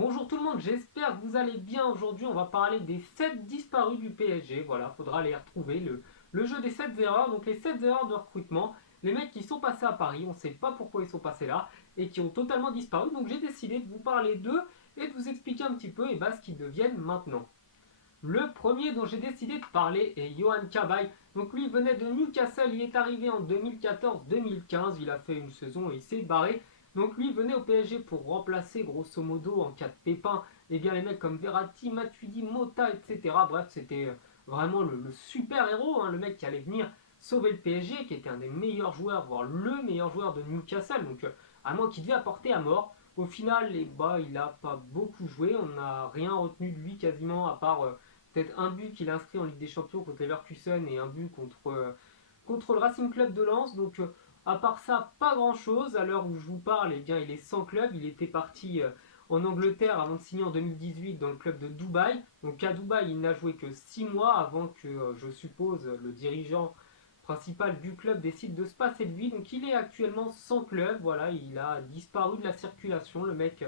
Bonjour tout le monde, j'espère que vous allez bien. Aujourd'hui, on va parler des 7 disparus du PSG. Voilà, faudra les retrouver. Le jeu des 7 erreurs, donc les 7 erreurs de recrutement. Les mecs qui sont passés à Paris, on ne sait pas pourquoi ils sont passés là et qui ont totalement disparu. Donc j'ai décidé de vous parler d'eux et de vous expliquer un petit peu ce qu'ils deviennent maintenant. Le premier dont j'ai décidé de parler est Yohan Cabaye. Donc lui venait de Newcastle, il est arrivé en 2014-2015, il a fait une saison et il s'est barré. Donc lui venait au PSG pour remplacer grosso modo en cas de pépin et bien les mecs comme Verratti, Matuidi, Mota, etc. Bref, c'était vraiment le super héros, le mec qui allait venir sauver le PSG, qui était un des meilleurs joueurs, voire le meilleur joueur de Newcastle. Donc à moins qu'il devait apporter à mort. Au final, il n'a pas beaucoup joué, on n'a rien retenu de lui quasiment à part peut-être un but qu'il a inscrit en Ligue des Champions contre Leverkusen et un but contre le Racing Club de Lens. Donc à part ça, pas grand-chose. À l'heure où je vous parle, il est sans club. Il était parti en Angleterre avant de signer en 2018 dans le club de Dubaï. Donc à Dubaï, il n'a joué que 6 mois avant que, je suppose, le dirigeant principal du club décide de se passer de lui. Donc il est actuellement sans club. Voilà, il a disparu de la circulation. Le mec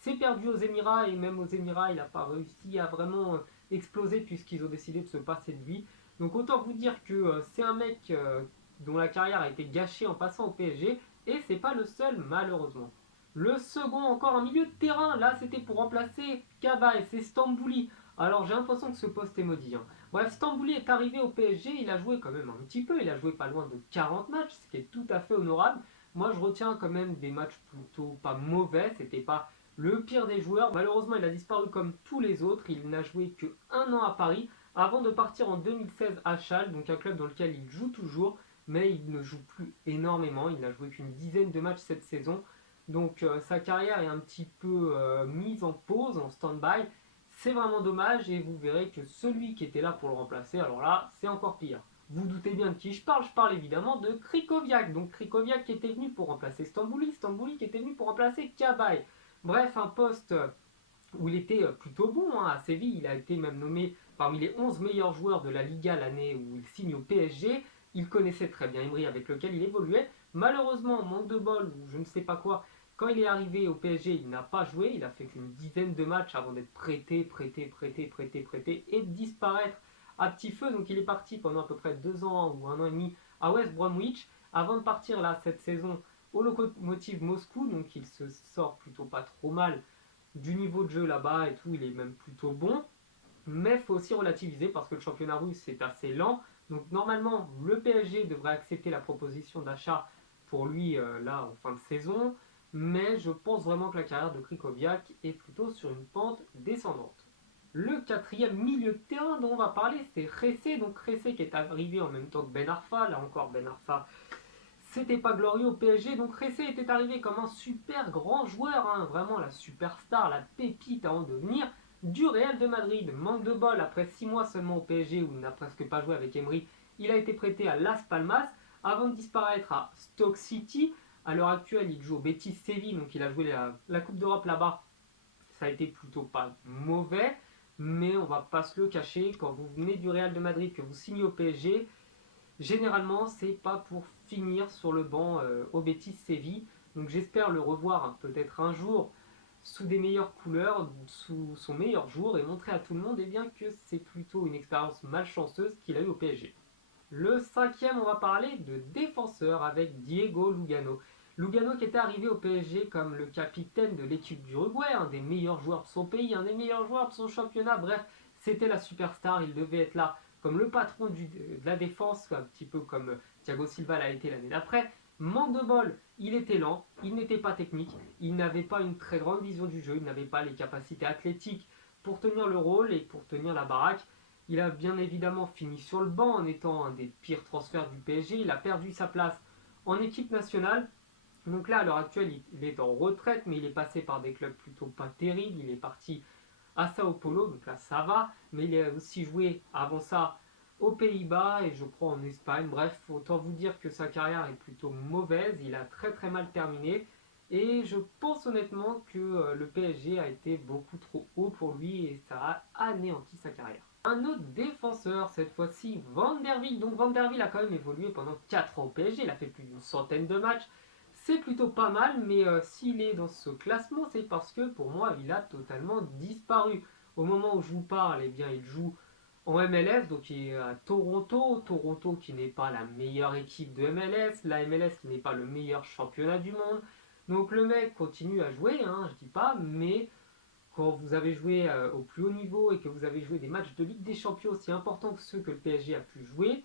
s'est perdu aux Émirats et même aux Émirats, il n'a pas réussi à vraiment exploser puisqu'ils ont décidé de se passer de lui. Donc autant vous dire que c'est un mec dont la carrière a été gâchée en passant au PSG et c'est pas le seul malheureusement. Le second, encore un milieu de terrain, là c'était pour remplacer Kaba et c'est Stambouli. Alors j'ai l'impression que ce poste est maudit. Bref, Stambouli est arrivé au PSG, il a joué quand même un petit peu, il a joué pas loin de 40 matchs, ce qui est tout à fait honorable. Moi je retiens quand même des matchs plutôt pas mauvais, c'était pas le pire des joueurs. Malheureusement il a disparu comme tous les autres, il n'a joué que un an à Paris avant de partir en 2016 à Schalke, donc un club dans lequel il joue toujours, mais il ne joue plus énormément, il n'a joué qu'une dizaine de matchs cette saison. Donc sa carrière est un petit peu mise en pause, en stand-by. C'est vraiment dommage et vous verrez que celui qui était là pour le remplacer, alors là, c'est encore pire. Vous doutez bien de qui je parle évidemment de Krikoviak. Donc Krikoviak qui était venu pour remplacer Stambouli, Stambouli qui était venu pour remplacer Cabaye. Bref, un poste où il était plutôt bon à Séville. Il a été même nommé parmi les 11 meilleurs joueurs de la Liga l'année où il signe au PSG. Il connaissait très bien Emery avec lequel il évoluait. Malheureusement, manque de bol ou je ne sais pas quoi, quand il est arrivé au PSG, il n'a pas joué. Il a fait qu'une dizaine de matchs avant d'être prêté et de disparaître à petit feu. Donc il est parti pendant à peu près 2 ans ou un an et demi à West Bromwich avant de partir là cette saison au Lokomotiv Moscou. Donc il se sort plutôt pas trop mal du niveau de jeu là-bas et tout, il est même plutôt bon. Mais il faut aussi relativiser parce que le championnat russe c'est assez lent. Donc normalement, le PSG devrait accepter la proposition d'achat pour lui là en fin de saison. Mais je pense vraiment que la carrière de Krikoviak est plutôt sur une pente descendante. Le quatrième milieu de terrain dont on va parler, c'est Ressé. Donc Ressé qui est arrivé en même temps que Ben Arfa. Là encore, Ben Arfa, c'était pas glorieux au PSG. Donc Ressé était arrivé comme un super grand joueur, vraiment la superstar, la pépite à en devenir du Real de Madrid. Manque de bol, après 6 mois seulement au PSG où il n'a presque pas joué avec Emery, il a été prêté à Las Palmas avant de disparaître à Stoke City. À l'heure actuelle, il joue au Betis Séville, donc il a joué la Coupe d'Europe là-bas. Ça a été plutôt pas mauvais, mais on va pas se le cacher, quand vous venez du Real de Madrid, que vous signez au PSG, généralement c'est pas pour finir sur le banc au Betis Séville. Donc j'espère le revoir peut-être un jour sous des meilleures couleurs, sous son meilleur jour, et montrer à tout le monde que c'est plutôt une expérience malchanceuse qu'il a eu au PSG. Le cinquième, on va parler de défenseur avec Diego Lugano. Lugano qui était arrivé au PSG comme le capitaine de l'équipe d'Uruguay, un des meilleurs joueurs de son pays, un des meilleurs joueurs de son championnat. Bref, c'était la superstar, il devait être là comme le patron de la défense, un petit peu comme Thiago Silva l'a été l'année d'après. Manque de bol, il était lent, il n'était pas technique, il n'avait pas une très grande vision du jeu, il n'avait pas les capacités athlétiques pour tenir le rôle et pour tenir la baraque. Il a bien évidemment fini sur le banc en étant un des pires transferts du PSG. Il a perdu sa place en équipe nationale. Donc là, à l'heure actuelle, il est en retraite, mais il est passé par des clubs plutôt pas terribles. Il est parti à Sao Paulo, donc là ça va. Mais il a aussi joué avant ça aux Pays-Bas et je crois en Espagne. Bref, autant vous dire que sa carrière est plutôt mauvaise. Il a très très mal terminé. Et je pense honnêtement que le PSG a été beaucoup trop haut pour lui et ça a anéanti sa carrière. Un autre défenseur, cette fois-ci Van der Wiel. Donc Van der Wiel a quand même évolué pendant 4 ans au PSG, il a fait plus d'une centaine de matchs. c'est plutôt pas mal, mais s'il est dans ce classement, c'est parce que pour moi, il a totalement disparu. Au moment où je vous parle, eh bien, il joue en MLS, donc il est à Toronto. Toronto qui n'est pas la meilleure équipe de MLS, la MLS qui n'est pas le meilleur championnat du monde. Donc le mec continue à jouer, hein, je dis pas, mais quand vous avez joué au plus haut niveau et que vous avez joué des matchs de Ligue des Champions aussi importants que ceux que le PSG a pu jouer,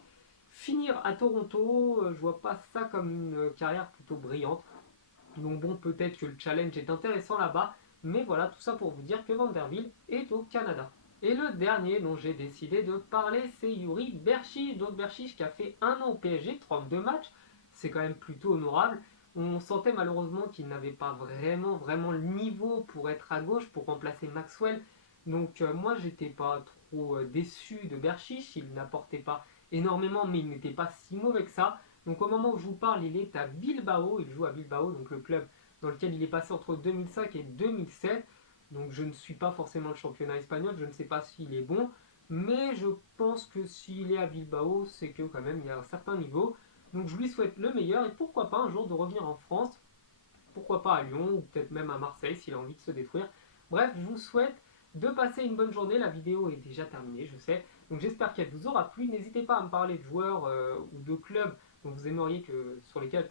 finir à Toronto, je vois pas ça comme une carrière plutôt brillante. Donc bon, peut-être que le challenge est intéressant là-bas, mais voilà, tout ça pour vous dire que Vanderbilt est au Canada. Et le dernier dont j'ai décidé de parler, c'est Yuri Berchiche. Donc Berchiche qui a fait un an au PSG, 32 matchs, c'est quand même plutôt honorable. On sentait malheureusement qu'il n'avait pas vraiment le niveau pour être à gauche, pour remplacer Maxwell. Donc moi j'étais pas trop déçu de Berchiche, il n'apportait pas énormément, mais il n'était pas si mauvais que ça. Donc au moment où je vous parle, il est à Bilbao, il joue à Bilbao, donc le club dans lequel il est passé entre 2005 et 2007. Donc je ne suis pas forcément le championnat espagnol, je ne sais pas s'il est bon, mais je pense que s'il est à Bilbao, c'est que quand même il y a un certain niveau. Donc je lui souhaite le meilleur et pourquoi pas un jour de revenir en France, pourquoi pas à Lyon ou peut-être même à Marseille s'il a envie de se détruire. Bref, je vous souhaite de passer une bonne journée. La vidéo est déjà terminée, je sais. Donc j'espère qu'elle vous aura plu. N'hésitez pas à me parler de joueurs ou de clubs dont vous aimeriez que, sur lesquels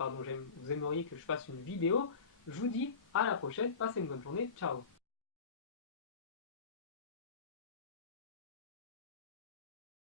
vous aimeriez que je fasse une vidéo. Je vous dis à la prochaine. Passez une bonne journée. Ciao.